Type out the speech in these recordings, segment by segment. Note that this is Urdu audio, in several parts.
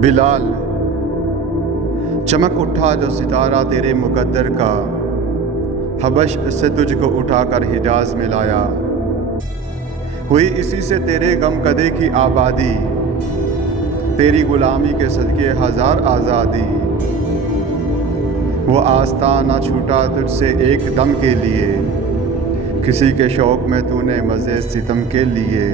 بلال، چمک اٹھا جو ستارہ تیرے مقدر کا، حبش سے تجھ کو اٹھا کر حجاز میں لایا۔ ہوئی اسی سے تیرے غم کدے کی آبادی، تیری غلامی کے صدقے ہزار آزادی۔ وہ آستاں نہ چھوٹا تجھ سے ایک دم کے لیے، کسی کے شوق میں تو نے مزے ستم کے لیے۔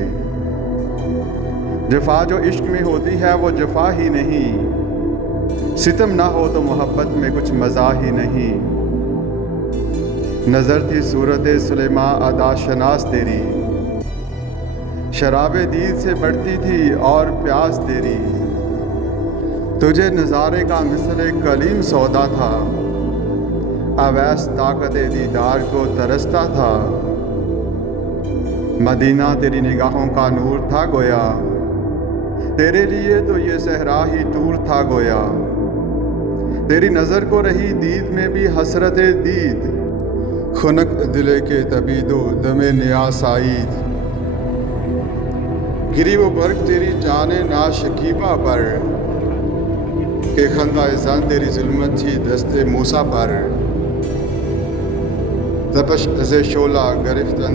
جفا جو عشق میں ہوتی ہے وہ جفا ہی نہیں، ستم نہ ہو تو محبت میں کچھ مزہ ہی نہیں۔ نظر تھی صورت سلیماں ادا شناس تیری، شراب دید سے بڑھتی تھی اور پیاس تیری۔ تجھے نظارے کا مثل کلیم سودا تھا، اویس طاقت دیدار کو ترستا تھا۔ مدینہ تیری نگاہوں کا نور تھا گویا، تیرے لیے تو یہ صحرا ہی طور تھا گویا۔ تیری نظر کو رہی دید میں بھی حسرت دید، خنک دلے کے تبید و دم نیا سعید۔ گری وہ برق تیری جان ناشکیبہ پر، کہ خندہ زن تیری ظلمت تھی دست موسیٰ پر۔ تپش از شعلہ گرفتن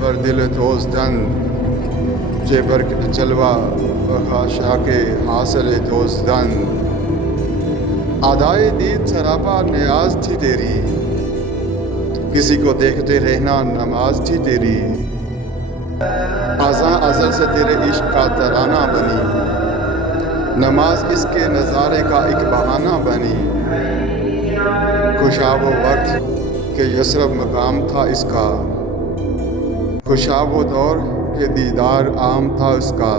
بر دل دوزدن، چے برق جلوہ خاشاک حاصل دوزدن۔ ادائے دید سراپا نیاز تھی تیری، کسی کو دیکھتے رہنا نماز تھی تیری۔ ازاں ازل سے تیرے عشق کا ترانہ بنی، نماز اس کے نظارے کا ایک بہانہ بنی۔ خوشاب و وقت کہ یثرب مقام تھا اس کا، خوشاب و دور کہ دیدار عام تھا اس کا۔